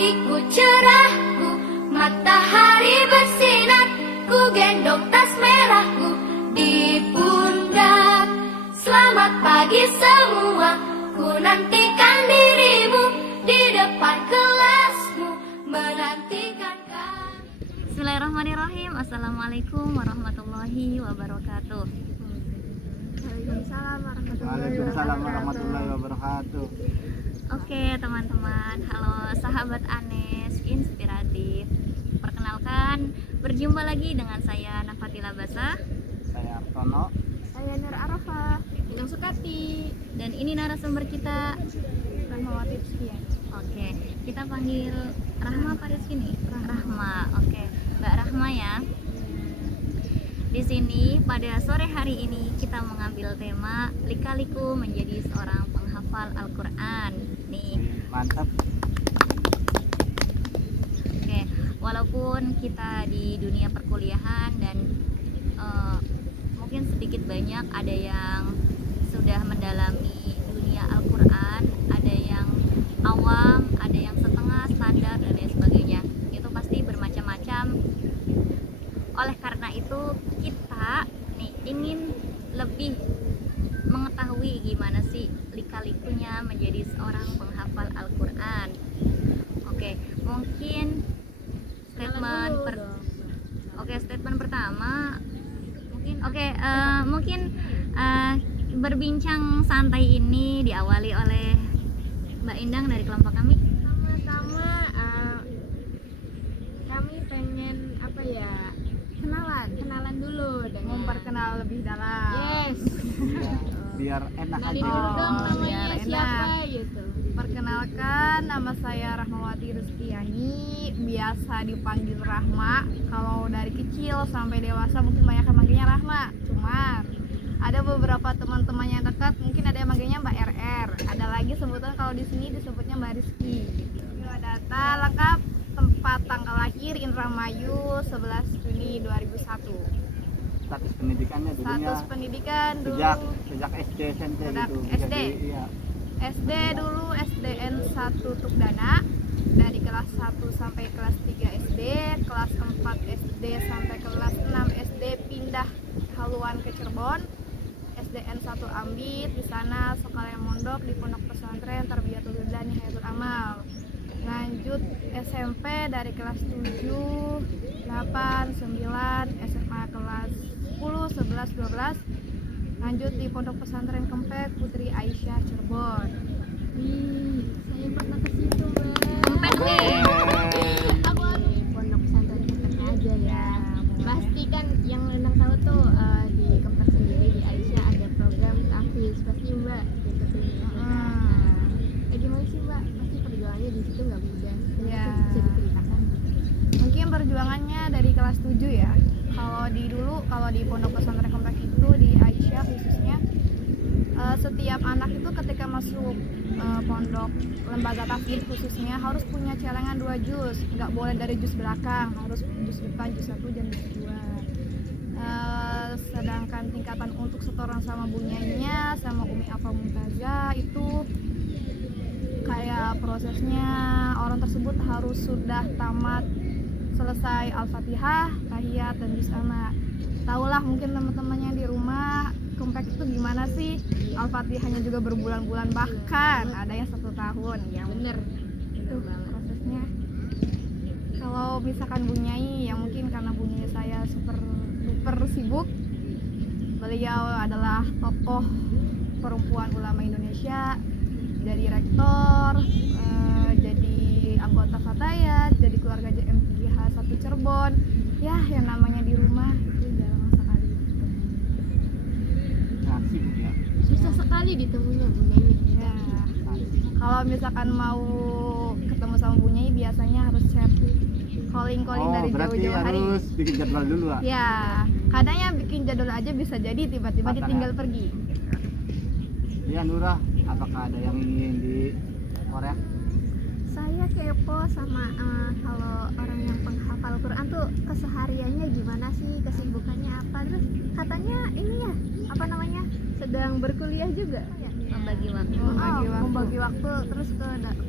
pagiku cerahku, matahari bersinar, ku gendong tas merahku di pundak. Selamat pagi semua, ku nantikan dirimu di depan kelasmu, menantikan kau. Bismillahirrahmanirrahim. Assalamualaikum warahmatullahi wabarakatuh. Waalaikumsalam warahmatullahi wabarakatuh. Oke teman-teman, halo sahabat Anes Inspiratif. Perkenalkan, berjumpa lagi dengan saya Nafatila Basa, Saya Artono. Saya Nur Arafah, Inang Sukati, dan ini narasumber kita. Rahmawati Rizkiani. Oke, kita panggil Rahma apa Rizky nih? Rahma. Oke, Mbak Rahma ya. Di sini pada sore hari ini kita mengambil tema lika-liku menjadi seorang penghafal Al-Quran. Nih, Mantap. oke. Walaupun kita di dunia perkuliahan dan mungkin sedikit banyak ada yang sudah mendalami dunia Al-Quran, ada yang awam, ada yang setengah, standar dan lain sebagainya. Itu pasti bermacam-macam. Oleh karena itu kita nih ingin lebih mengetahui gimana sih lika-likunya menjadi seorang penghafal Al-Quran. Oke, mungkin statement pertama mungkin berbincang santai ini diawali oleh Mbak Indang dari kelompok kami. Sama-sama kami pengen kenalan dulu dengan memperkenal lebih dalam. Yes. Iya, biar enak Kenalin aja. dulu dong biar namanya enak. siapa gitu. Perkenalkan, nama saya Rahmawati Rizkiani, biasa dipanggil Rahma. Kalau dari kecil sampai dewasa mungkin banyak yang manggilnya Rahma. Cuman ada beberapa teman-teman yang dekat mungkin ada yang manggilnya Mbak RR. Ada lagi sebutan kalau di sini disebutnya Mbak Rizky. Data lengkap, tempat tanggal lahir Indramayu 11 Juni 2001. Status pendidikannya dulunya Status pendidikan dulu sejak SD SMP Sejak gitu. SD. Iya. SD dulu SDN 1 Tukdana, dari kelas 1 sampai kelas 3 SD, kelas 4 SD sampai kelas 6 SD pindah haluan ke Cirebon, SDN 1 Ambit, di sana sekalian mondok di Pondok Pesantren Tarbiyatul Huda Nihayatul Amal. Lanjut SMP dari kelas 7, 8, 9, SMA kelas 10, 11, 12. Lanjut di Pondok Pesantren Kempek Putri Aisyah Cirebon. Saya pernah ke situ, Mbak. Kempek nih. Aku di Pondok Pesantren Kempeknya aja ya. Pasti kan yang Renang tahu tuh di Kempek sendiri di Aisyah ada program tahfiz. Pasti Mbak gitu tuh. Gimana sih Mbak? Pasti perjuangannya di situ nggak mudah. Iya. Bisa diceritakan? Mungkin perjuangannya dari kelas 7 ya. Kalau di Pondok Pesantren Kempek itu di Aisyah khususnya, setiap anak itu ketika masuk pondok lembaga tahfidz khususnya harus punya celengan 2 juz, nggak boleh dari juz belakang, harus juz depan, juz 1 dan juz 2. Sedangkan tingkatan untuk setoran sama bunyainya sama Umi Apa Mumtazah itu kayak prosesnya orang tersebut harus sudah tamat selesai Al-Fatihah, Tahiyat, dan Juz Amma. Tahulah mungkin teman-temannya di rumah Kempek itu gimana sih, Al-Fatihahnya juga berbulan-bulan, bahkan ada yang 1 tahun ya. Bener. Itu prosesnya. Kalau misalkan bunyai, ya mungkin karena bunyai saya super sibuk. Beliau adalah tokoh perempuan ulama Indonesia, jadi rektor, jadi anggota Fatayat, jadi keluarga JMTGH 1 Cirebon. Ya, yang namanya di rumah itu jarang sekali. Nah, sibuk ya. Susah sekali ditemunya Bunda ini. Ya, kalau misalkan mau ketemu sama bunyai biasanya harus chat, calling dari berarti jauh-jauh hari. harus bikin jadwal dulu, Pak. Ya, kadangnya bikin jadwal aja bisa jadi tiba-tiba Batal ditinggal ya? pergi. Iya, Nurah, apakah ada yang ingin di Korea? Saya kepo sama kalau orang yang penghafal Quran tuh kesehariannya gimana sih, kesibukannya apa, terus katanya ini ya sedang berkuliah juga. membagi waktu. Membagi waktu terus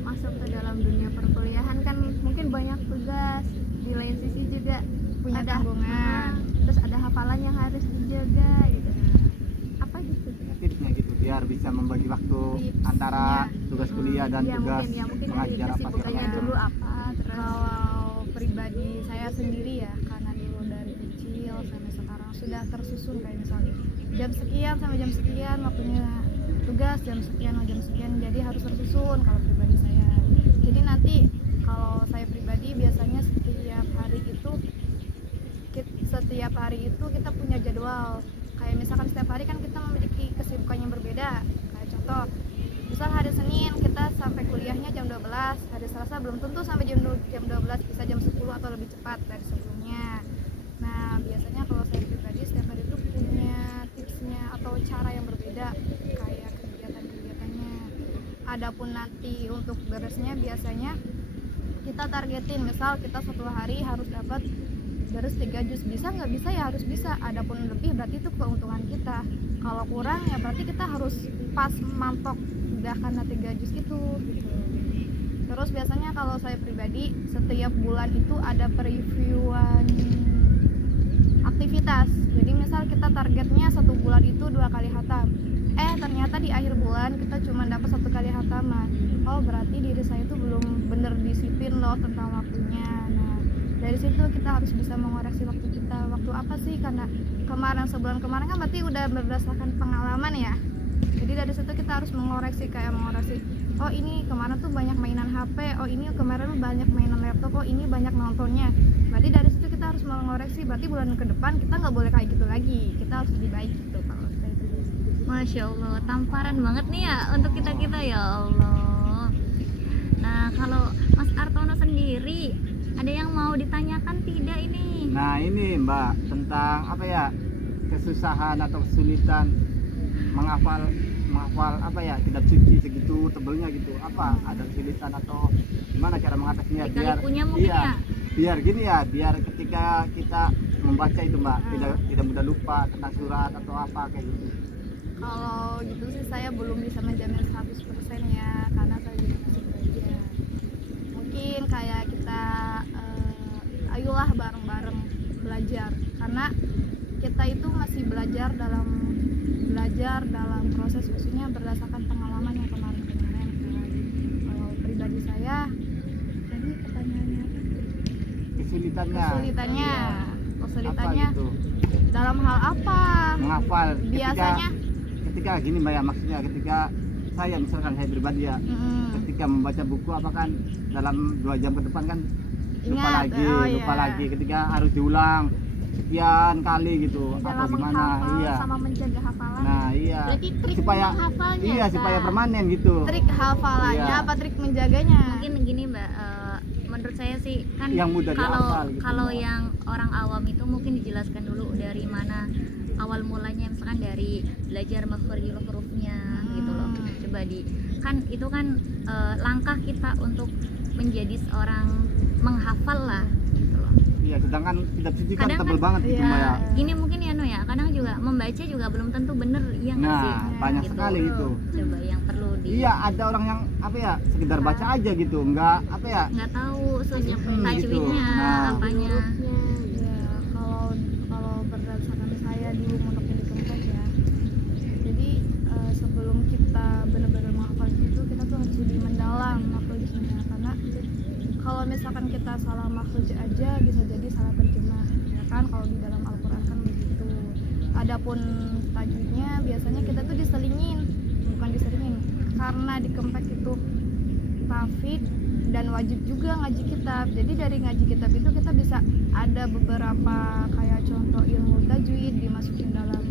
masuk ke dalam dunia perkuliahan kan mungkin banyak tugas, di lain sisi juga punya tanggungan, terus ada hafalan yang harus dijaga gitu. Apa gitu? Tipsnya gitu biar bisa membagi waktu antara tugas kuliah dan tugas mungkin dari mengajar apa kesibukannya segala dulu macam. apa. Terus kalau pribadi saya sendiri ya, karena dulu dari kecil sampai sekarang sudah tersusun kayak misalnya jam sekian sampai jam sekian waktunya tugas, jam sekian sampai jam sekian, jadi harus tersusun kalau pribadi saya. Jadi nanti kalau saya pribadi biasanya setiap hari itu kita punya jadwal. Kayak misalkan setiap hari kan kita memiliki kesibukan yang berbeda. Kayak contoh, misal hari Senin kita sampai kuliahnya jam 12, hari Selasa belum tentu sampai jam 12, bisa jam 10 atau lebih cepat dari sebelumnya. Nah, biasanya kalau saya pribadi setiap hari itu punya tipsnya atau cara yang berbeda kayak kegiatan-kegiatannya. Adapun nanti untuk beresnya biasanya kita targetin, misal kita satu hari harus dapat beres 3 juz, bisa nggak bisa ya harus bisa. Adapun lebih berarti itu keuntungan kita, kalau kurang ya berarti kita harus pas mantok udah karena 3 juz itu gitu. Terus biasanya kalau saya pribadi setiap bulan itu ada previewan aktivitas. Jadi misal kita targetnya 1 bulan itu 2 kali khatam, ternyata di akhir bulan kita cuma dapat 1 kali khataman. Oh, berarti diri saya itu belum bener disiplin loh tentang waktunya. Nah, dari situ kita harus bisa mengoreksi waktu kita. Waktu apa sih? Karena sebulan kemarin kan berarti udah berdasarkan pengalaman ya. Jadi dari situ kita harus mengoreksi, oh ini kemarin tuh banyak mainan HP, oh ini kemarin tuh banyak mainan laptop, oh ini banyak nontonnya. Berarti dari situ kita harus mengoreksi, berarti bulan ke depan kita nggak boleh kayak gitu lagi, kita harus lebih baik gitu kalau kayak gitu. Masya Allah, tamparan banget nih ya untuk kita-kita, ya Allah. Nah, kalau Mas Artono sendiri ada yang mau ditanyakan tidak ini? Nah ini Mbak, tentang apa ya, kesusahan atau kesulitan menghafal apa ya, kitab suci segitu tebelnya gitu, apa ada kesulitan atau gimana cara mengatasinya biar Lika-likunya mungkin ya? biar gini ya, biar ketika kita membaca itu Mbak tidak mudah lupa tentang surat atau apa kayak gitu. Kalau gitu sih saya belum bisa menjamin 100% ya, karena saya juga masih belajar. Mungkin kayak kita ayolah bareng-bareng belajar, karena kita itu masih belajar dalam proses, maksudnya berdasarkan pengalaman yang kemarin-kemarin kan. Kalau pribadi saya, tadi pertanyaannya apa? Kesulitannya Apa gitu? dalam hal apa? Menghafal. Biasanya ketika gini Mbak ya, maksudnya ketika saya misalkan saya pribadi ya, ketika membaca buku apa kan dalam 2 jam ke depan kan lupa lagi ketika harus diulang sekian kali gitu atau gimana. Iya, sama menjaga hafalan. nah iya, Berarti trik supaya menghafalnya, iya Kak. supaya permanen gitu. Trik hafalannya Iya. apa trik menjaganya? Mungkin gini Mbak, menurut saya sih kan Yang mudah dihafal gitu, kalau Mbak. yang orang awam itu mungkin dijelaskan dulu dari mana awal mulanya, misalkan dari belajar makharijul hurufnya gitu loh. Coba kan itu kan langkah kita untuk menjadi seorang menghafal lah gitu loh. Iya, sedangkan kitab suci kan Kadang tebel kan, banget gitu Mbak ya. Gini mungkin ya No ya, kadang juga membaca juga belum tentu bener, iya nggak Nah, sih? banyak Gitu. sekali gitu. Coba yang perlu Iya, ada orang yang apa ya, sekedar baca aja gitu, nggak apa ya, nggak tahu gitu. tajwidnya Nah. apanya. Ya, kalau berdasarkan saya dulu mondoknya di Kemkes ya. Jadi sebelum kita benar-benar menghafal itu, kita tuh harus lebih mendalam makhrajnya, karena kalau misalkan kita salah makhraj aja bisa jadi salah terjemah, ya kan? Kalau di dalam Al-Qur'an kan begitu. Adapun tajwidnya biasanya kita tuh bukan diseringin, karena di Kemkes itu tahfidz dan wajib juga ngaji kitab. Jadi dari ngaji kitab itu kita bisa ada beberapa kayak contoh ilmu tajwid dimasukin dalam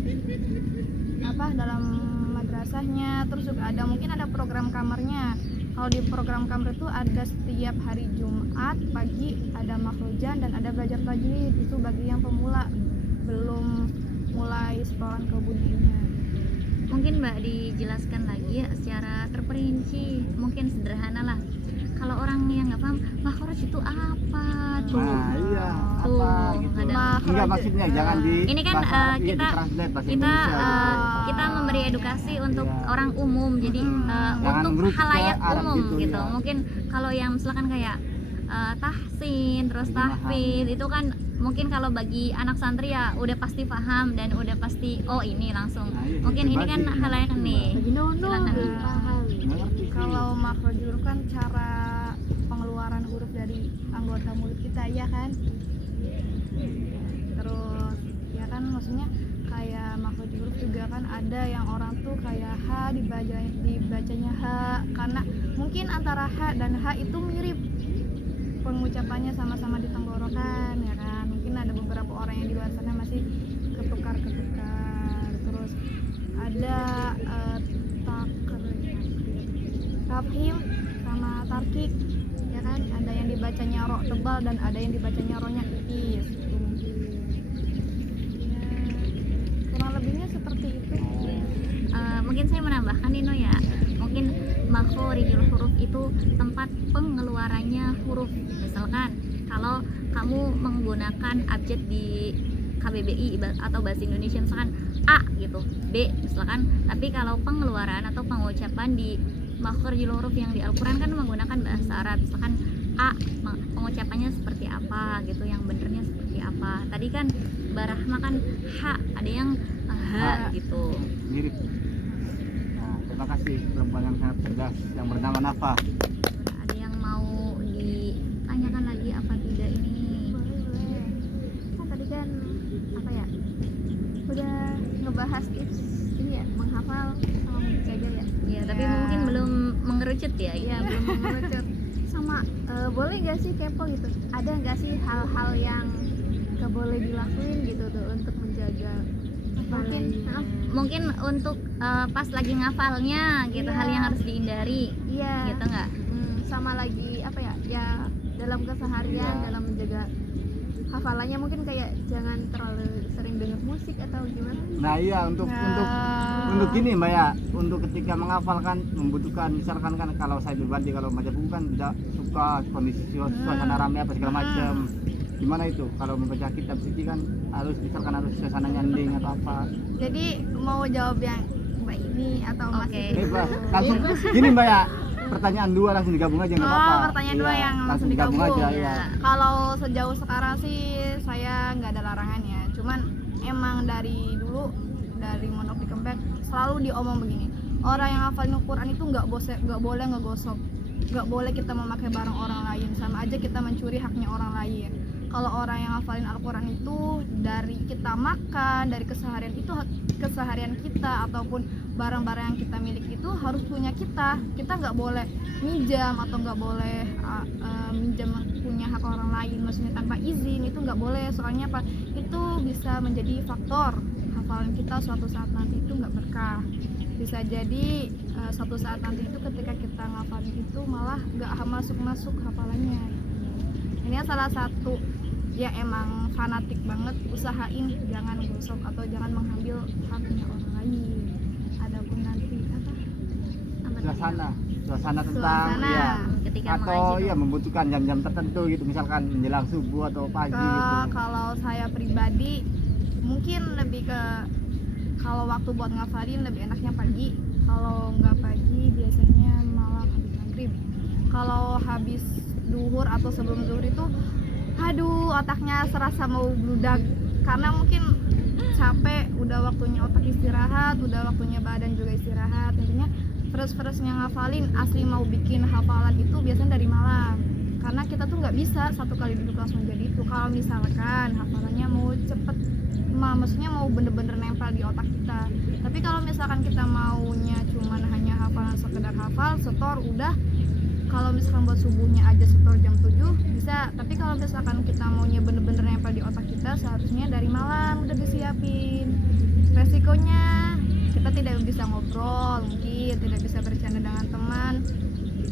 madrasahnya. Terus juga mungkin ada program kamarnya. Kalau di program kamar itu ada setiap hari Jumat pagi ada makhrojan dan ada belajar tajwid. Itu bagi yang pemula, belum mulai setoran ke buninya. Mungkin Mbak dijelaskan lagi ya secara terperinci, mungkin sederhana lah. Kalau orang yang nggak paham makhraj itu apa tuh. Nah, iya, Tuh, apa gitu. ada. Enggak, maksudnya jangan di Ini kan bahasa Arab, iya, kita ditranslate bahasa kita Indonesia gitu. kita memberi edukasi untuk Iya. orang umum, jadi Jangan untuk ngerucut ke halayak Arab umum gitu, gitu. ya. Mungkin kalau yang misalkan kayak tahsin terus Terjemahan. tahfidz itu kan mungkin kalau bagi anak santri ya udah pasti paham dan udah pasti oh ini langsung. Nah, iya, Mungkin ini kan pribadi, halayak ngerti, nih. Bagi Nono Silakan. belum paham. Nggak ngerti sih. Kalau makhraj huruf kan cara pengeluaran huruf dari anggota mulut kita ya kan. Terus ya kan maksudnya kayak makhraj huruf juga kan ada yang orang tuh kayak H dibacanya H karena mungkin antara H dan H itu mirip pengucapannya sama-sama di tenggorokan ya kan. Mungkin ada beberapa orang yang di luar sana masih ketukar-ketukar. Terus ada tafhim sama tarkik ya kan, ada yang dibacanya ro tebal dan ada yang dibacanya ronya tipis gitu. Ya, kurang lebihnya seperti itu. Mungkin saya menambahkan Nino ya, mungkin makhorijul huruf itu tempat pengeluarannya huruf. Misalkan kalau kamu menggunakan abjad di KBBI atau bahasa Indonesia misalkan A gitu, B misalkan, tapi kalau pengeluaran atau pengucapan di makhorijul huruf yang di Al-Quran kan menggunakan bahasa Arab, misalkan A pengucapannya seperti apa gitu, yang benernya seperti apa. Tadi kan Barahma kan H, ada yang H gitu. Mirip. Nah, terima kasih perempuan yang sangat cerdas yang bernama Nafa. Ada yang mau ditanyakan lagi apa tidak ini? Boleh. Kan tadi kan apa ya? Udah ngebahas tips ini ya, menghafal sama menjaga ya. Ya, tapi Ya. mungkin belum mengerucut ya. Iya, belum mengerucut. Sama boleh gak sih kepo gitu? Ada gak sih hal-hal yang gak boleh dilakuin gitu tuh untuk menjaga mungkin Mungkin untuk pas lagi ngafalnya gitu, Iya. hal yang harus dihindari iya gitu nggak? sama lagi apa ya ya dalam keseharian Iya. dalam menjaga hafalannya mungkin kayak jangan terlalu sering dengar musik atau gimana. Nah, iya untuk gini Mbak ya, untuk ketika menghafalkan membutuhkan, misalkan kan kalau saya pribadi kalau baca buku kan tidak suka kondisi suasana ramai apa segala macam. Gimana itu kalau membaca kitab suci kan harus misalkan harus suasana hening atau apa. Jadi mau jawab yang Mbak ini atau Mas Oke. itu? Bebas. Langsung gini Mbak ya. Pertanyaan dua langsung digabung aja nggak Oh, apa-apa. pertanyaan dua yang langsung digabung digabung. aja Iya. ya. Kalau sejauh sekarang sih saya nggak ada larangan ya. Cuman emang dari dulu dari Mondok di Kempek selalu diomong begini. Orang yang hafalin Al-Quran itu nggak boleh ngegosok, nggak boleh kita memakai barang orang lain. Sama aja kita mencuri haknya orang lain. Kalau orang yang hafalin Al-Quran itu dari kita makan, dari keseharian itu keseharian kita ataupun barang-barang yang kita miliki itu harus punya kita. Kita nggak boleh minjam atau nggak boleh minjam punya hak orang lain, maksudnya tanpa izin, itu nggak boleh. Soalnya apa? Itu bisa menjadi faktor hafalan kita suatu saat nanti itu nggak berkah. Bisa jadi suatu saat nanti itu ketika kita ngafalin itu malah nggak masuk hafalannya. Ini salah satu ya emang fanatik banget, usahain jangan gosok atau jangan mengambil haknya orang lain. Adapun nanti apa Suasana tentang Suasana. ya Ketika atau mengaji ya membutuhkan jam-jam tertentu gitu, misalkan menjelang subuh atau pagi gitu. Kalau saya pribadi mungkin lebih ke kalau waktu buat ngafalin lebih enaknya pagi. Kalau nggak pagi biasanya malam habis maghrib. Kalau habis duhur atau sebelum duhur itu aduh otaknya serasa mau bludak karena mungkin capek, udah waktunya otak istirahat, udah waktunya badan juga istirahat. Intinya fresh-freshnya ngafalin, asli mau bikin hafalan itu biasanya dari malam karena kita tuh nggak bisa satu kali duduk langsung jadi itu. Kalau misalkan hafalannya mau cepet, maksudnya mau bener-bener nempel di otak kita. Tapi kalau misalkan kita maunya cuman hanya hafalan sekedar hafal, setor udah. Kalau misalkan buat subuhnya aja setor jam 7 bisa, tapi kalau misalkan kita maunya bener-bener nempel di otak kita seharusnya dari malam udah disiapin. Resikonya kita tidak bisa ngobrol, mungkin tidak bisa bercanda dengan teman.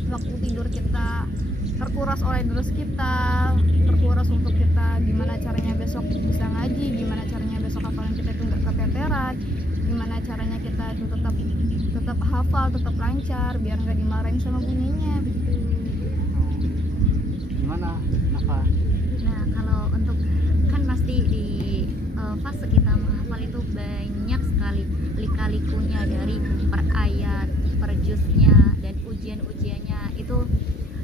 Waktu tidur kita terkuras oleh terus kita, terkuras untuk kita gimana caranya besok bisa ngaji, gimana caranya besok hafalan kita itu nggak keteteran, gimana caranya kita itu tetap hafal, tetap lancar biar nggak dimarahin sama bunyinya begitu. itu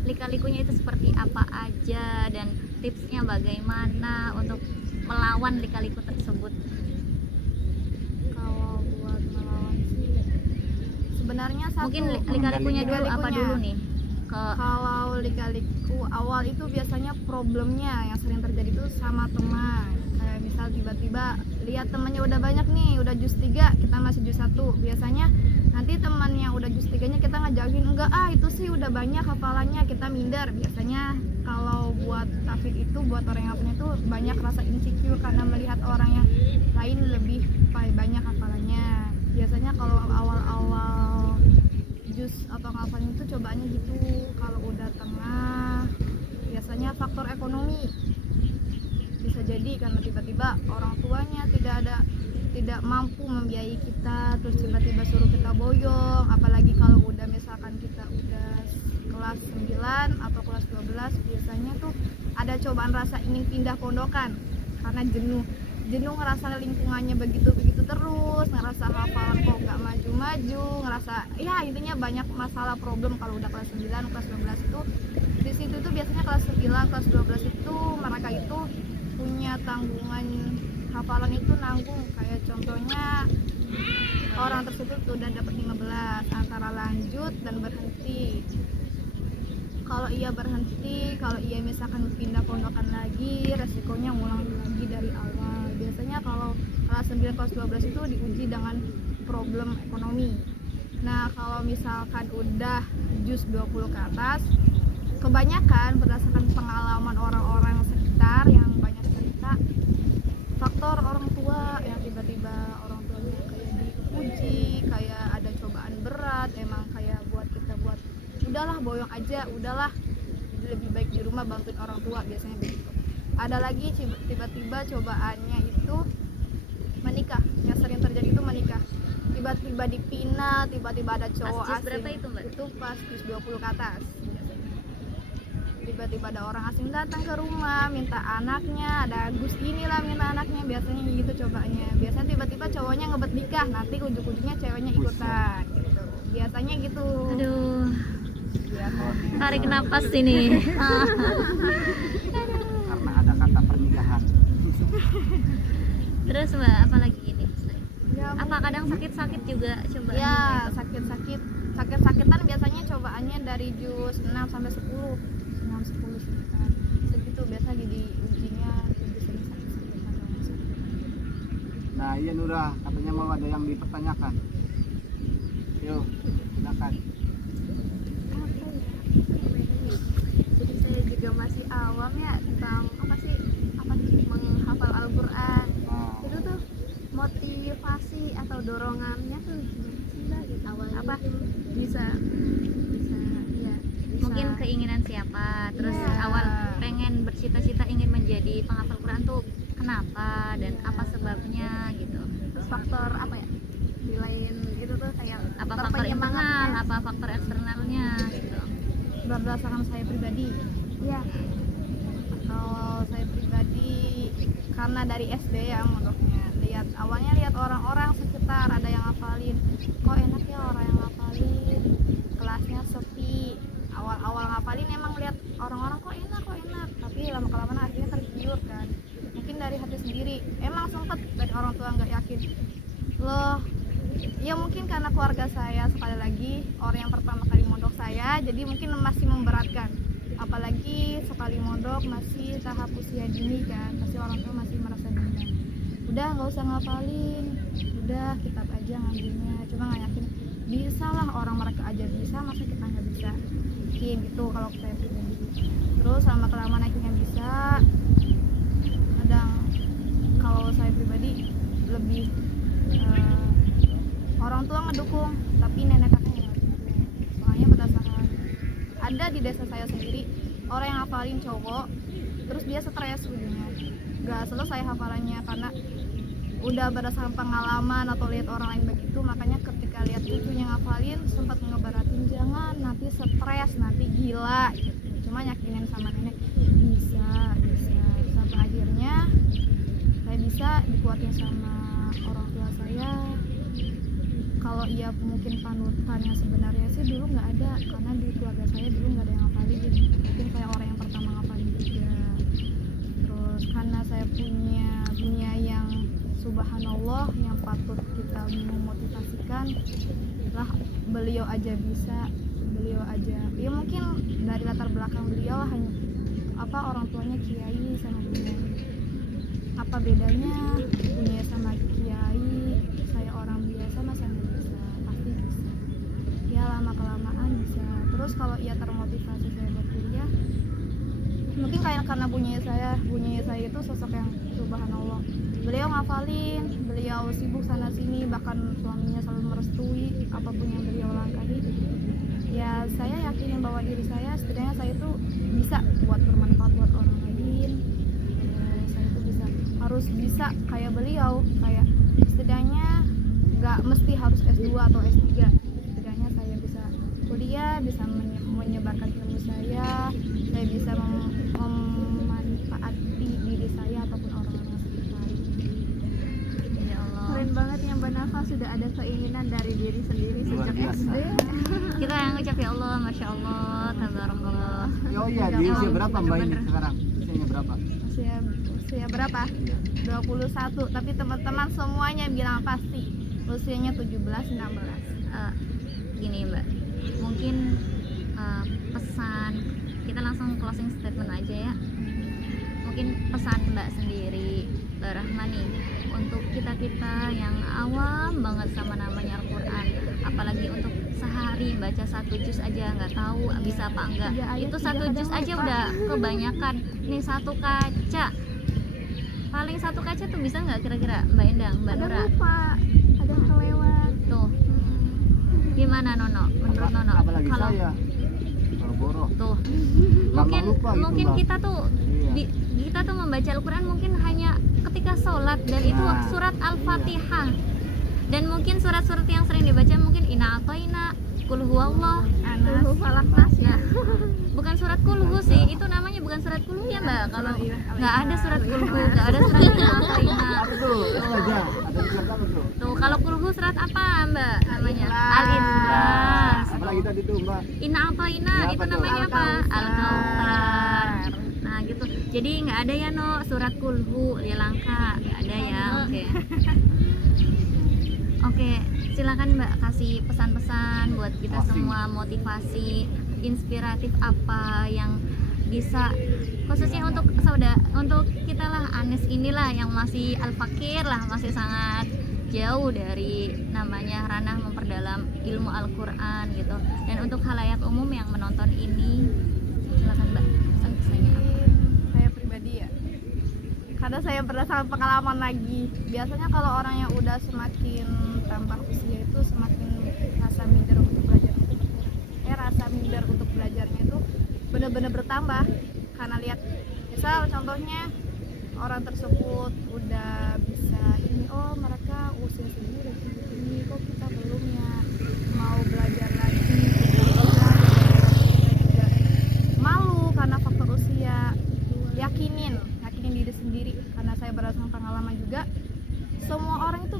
lika-likunya itu seperti apa aja dan tipsnya bagaimana untuk melawan lika-liku tersebut. Kalau buat melawan sih sebenarnya satu, Mungkin lika-likunya dulu apa Lika-likunya. dulu nih? Kalau lika-liku awal itu biasanya problemnya yang sering terjadi itu sama teman. Kayak misal tiba-tiba lihat temannya udah banyak nih, udah jus 3, kita masih jus 1. Biasanya nanti teman yang udah jus 3-nya kita ngejauhin, enggak itu sih udah banyak hafalannya, kita minder. Biasanya kalau buat Tafid itu, buat orang yang punya itu banyak rasa insecure karena melihat orang yang lain lebih banyak hafalannya. Biasanya kalau awal-awal jus atau ngafalin itu cobaannya gitu. Kalau udah tengah biasanya faktor ekonomi, bisa jadi karena tiba-tiba orang tuanya tidak mampu membiayai kita, terus tiba-tiba suruh kita boyong. Apalagi kalau udah misalkan kita udah kelas 9 atau kelas 12, biasanya tuh ada cobaan rasa ingin pindah pondokan karena jenuh ngerasa lingkungannya begitu terus, ngerasa hafalan kok gak maju-maju, ngerasa ya intinya banyak masalah problem. Kalau udah kelas 9, kelas 12 itu di situ tuh biasanya kelas 9, kelas 12 itu mereka itu punya tanggungan hafalan itu nanggung. Kayak contohnya orang tersebut udah dapat 15, antara lanjut dan berhenti. Kalau ia berhenti, kalau ia misalkan pindah pondokan lagi, resikonya ngulang lagi dari awal. Biasanya kalau kelas 9, kelas 12 itu diuji dengan problem ekonomi. Nah kalau misalkan udah jus 20 ke atas, kebanyakan berdasarkan pengalaman orang-orang sekitar yang banyak cerita, faktor orang tua yang tiba-tiba orang tuanya kayak diuji, kayak ada cobaan berat, emang kayak buat kita buat udahlah boyong aja, udahlah lebih baik di rumah bantuin orang tua, biasanya begitu. Ada lagi tiba-tiba cobaannya itu menikah, yang sering terjadi itu menikah, tiba-tiba dipinah, tiba-tiba ada cowok Pas jus asing. berapa itu, Mbak? Itu pas jus 20 ke atas biasanya. Tiba-tiba ada orang asing datang ke rumah minta anaknya, ada Gus inilah minta anaknya, biasanya gitu cobaannya. Biasanya tiba-tiba cowoknya ngebet nikah, nanti ujung-ujungnya ceweknya ikutan gitu. Biasanya gitu. Aduh, Biasanya. tarik napas ini. Karena ada kata pernikahan. Terus Mbak, apa lagi ini? Ya, Apa kadang sakit-sakit juga coba? ya sakit-sakitan biasanya cobaannya dari jus 6 sampai 10 sekitar segitu. Biasa jadi ujinya lebih sering sakit-sakitan. Nah iya Nurah, katanya mau ada yang dipertanyakan. Yuk, silakan. Jadi saya juga masih awam ya tentang apa sih menghafal Al-Quran. Nah, Itu tuh motivasi atau dorongannya tuh gimana sih Mbak gitu? Awalnya apa bisa iya bisa. Mungkin keinginan siapa, terus Iya. awal pengen bercita-cita ingin menjadi penghafal Quran tuh kenapa dan apa sebabnya gitu. Terus faktor apa ya di lain itu tuh kayak Apa faktor internal, apa faktor eksternalnya gitu. Berdasarkan saya pribadi, iya kalau saya pribadi karena dari SD ya mondoknya, awalnya lihat orang-orang sekitar ada yang ngafalin, kok enak ya orang yang ngafalin, kelasnya sepi. Awal-awal ngafalin emang lihat orang-orang kok enak, tapi lama-kelamaan akhirnya tergiur kan, mungkin dari hati sendiri. Emang sempet dari orang tua nggak yakin loh, ya mungkin karena keluarga saya sekali lagi orang yang pertama kali mondok saya, jadi mungkin masih memberatkan. Apalagi sekali mondok masih tahap usia dini kan, pasti orang tua masih merasa bimbang. Udah nggak usah ngafalin, udah kitab aja ngambilnya. Cuma nggak yakin bisa lah, orang mereka aja bisa, masa kita nggak bisa, mungkin gitu kalau saya pribadi. Terus lama kelamaan akhirnya bisa. Kadang kalau saya pribadi lebih orang tua ngedukung, tapi nenek kakeknya nggak dukung. Soalnya berdasarkan ada di desa saya sendiri orang yang hafalin cowok, terus dia stres ujungnya nggak selesai hafalannya karena udah berdasarkan pengalaman atau lihat orang lain begitu. Makanya ketika lihat cucunya ngafalin sempat ngebaratin, jangan nanti stres, nanti gila gitu. Cuma yakinin sama nenek bisa sampai akhirnya saya bisa dikuatin sama orang tua saya. Kalau iya mungkin panutan yang sebenarnya sih dulu nggak ada, karena di keluarga saya dulu nggak Al-Quran lah, beliau aja bisa, beliau aja ya mungkin dari latar belakang beliau hanya orang tuanya kiai sama beliau. Apa bedanya punya sama kiai, saya orang biasa masa nggak bisa? Pasti bisa ya, lama kelamaan bisa. Terus kalau ia termotivasi saya buat kuliah, mungkin kayak karena punya saya itu sosok yang subhanallah, beliau ngafalin, beliau sibuk sana sini, bahkan suaminya selalu merestui apapun yang beliau langkahi. Ya saya yakinin bahwa diri saya setidaknya saya itu bisa buat bermanfaat buat orang lain. Saya itu harus bisa kayak beliau, kayak setidaknya nggak mesti harus S2 atau S3, setidaknya saya bisa kuliah, bisa menyebarkan ilmu saya bisa memanfaati diri saya ataupun orang-orang sekitar. Ya Allah, Keren banget ya Mbak Nafa, sudah ada keinginan dari diri sendiri Luar sejak biasa. SD. kita yang ngucap ya Allah, masya Allah, tabarakallah. Oh iya, di usia berapa Mbak ini sekarang? Usianya berapa? Usia berapa? 21, tapi teman-teman semuanya bilang pasti usianya 17-16. Gini Mbak, mungkin pesan, kita langsung closing statement aja ya. Mungkin pesan Mbak sendiri, Mbak Rahmani, untuk kita-kita yang awam banget sama namanya Al-Quran, apalagi untuk sehari baca 1 juz aja nggak tahu bisa apa enggak. Itu 1 juz aja udah kebanyakan. Nih 1 kaca, paling 1 kaca tuh bisa nggak kira-kira Mbak Endang, Mbak Nura? Lupa, ada yang kelewat. Tuh, gimana Nono? Menurut Nono, Apalagi kalau saya boro-boro. tuh Gampang lupa gitu, mungkin Mbak. kita tuh Iya. kita tuh membaca Al-Quran mungkin hanya ketika sholat, dan itu Nah, surat Al-Fatihah, dan mungkin surat-surat yang sering dibaca mungkin Inna Atoina, Qul Huwallah, Anas, Falak Nas ya. bukan surat kulhu sih, itu namanya bukan surat kulhu ya Mbak. Kalau nggak ada surat kulhu, nggak ada surat Inna Atoina. Apa tuh? Oh aja, ada di surat apa tuh? Tuh kalau kulhu surat apa Mbak namanya? Al-Ikhlas. Al-Ikhlas. Apalagi tadi tuh Mbak. Inna Atoina Ya, itu apa tuh? namanya apa? Al-Kautsar. Al-Kautsar. Nah gitu. Jadi nggak ada ya No surat kulhu ya, langka nggak ada ya. Oke. Oke, silakan Mbak kasih pesan-pesan buat kita Closing. semua, motivasi inspiratif apa yang bisa khususnya untuk untuk kita lah Anes inilah yang masih al-fakir lah, masih sangat jauh dari namanya ranah memperdalam ilmu Al-Quran gitu. Dan untuk khalayak umum yang menonton ini, silakan Mbak pesan-pesannya apa? Saya pribadi ya, karena saya berdasarkan pengalaman lagi, biasanya kalau orang yang udah semakin tambah usia itu semakin rasa minder untuk belajarnya itu berkurang. Rasa minder untuk belajarnya itu benar-benar bertambah, karena lihat misal contohnya orang tersebut udah bisa ini, oh mereka usia segini udah segini, kok kita belum ya, mau belajar lagi, kita juga malu karena faktor usia. Yakinin diri sendiri, karena saya berdasarkan pengalaman juga, semua orang itu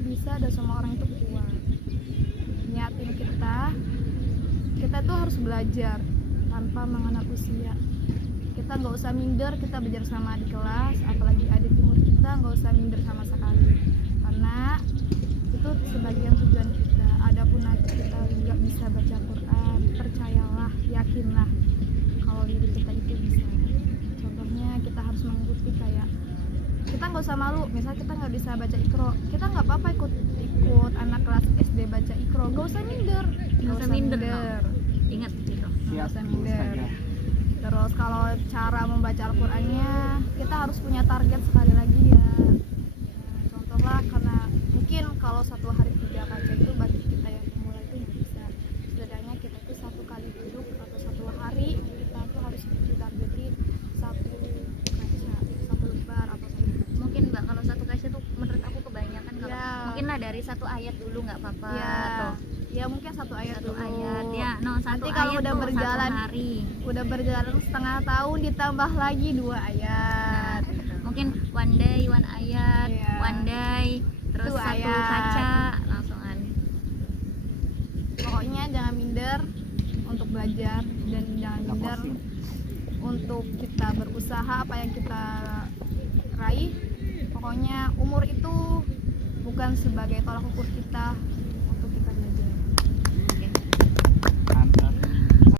bisa dan semua orang itu kuat. Niatin kita tuh harus belajar tanpa mengenal usia. Kita nggak usah minder, kita belajar sama adik kelas, apalagi adik umur kita, nggak usah minder sama sekali, karena itu sebagian tujuan kita. Adapun nanti kita nggak bisa baca Quran, percayalah, yakinlah kalau diri kita itu bisa. Contohnya kita harus mengikuti, kayak kita nggak usah malu, misal kita nggak bisa baca Iqra, kita nggak apa-apa ikut anak kelas SD baca Iqra, nggak usah minder, Nggak usah minder, no. Ingat gitu. Siap, usah minder. Ustazah. Terus kalau cara membaca Al-Qurannya, kita harus punya target sekali lagi ya. Contohlah, karena mungkin kalau 1 hari 3 kaca itu bagi kita yang pemula itu nggak bisa. Setidaknya kita itu 1 kali duduk atau 1 hari kita tuh harus ditargetin 1 kaca, 1 lembar atau 1 kaca. Mungkin Mbak kalau 1 kaca tuh menurut aku kebanyakan. Kalau Ya. mungkin lah dari 1 ayat dulu nggak apa-apa. Ya, ya mungkin 1 ayat 1 dulu. ayat ya, no 1 Nanti kalau ayat udah tuh berjalan, 1 hari. udah berjalan setengah tahun ditambah lagi 2 ayat. Mungkin one day one ayat, Iya. one day terus 2 1 ayat. kaca langsungan. Pokoknya jangan minder untuk belajar, dan jangan Nggak minder pusing. untuk kita berusaha apa yang kita raih. Pokoknya umur itu bukan sebagai tolak ukur kita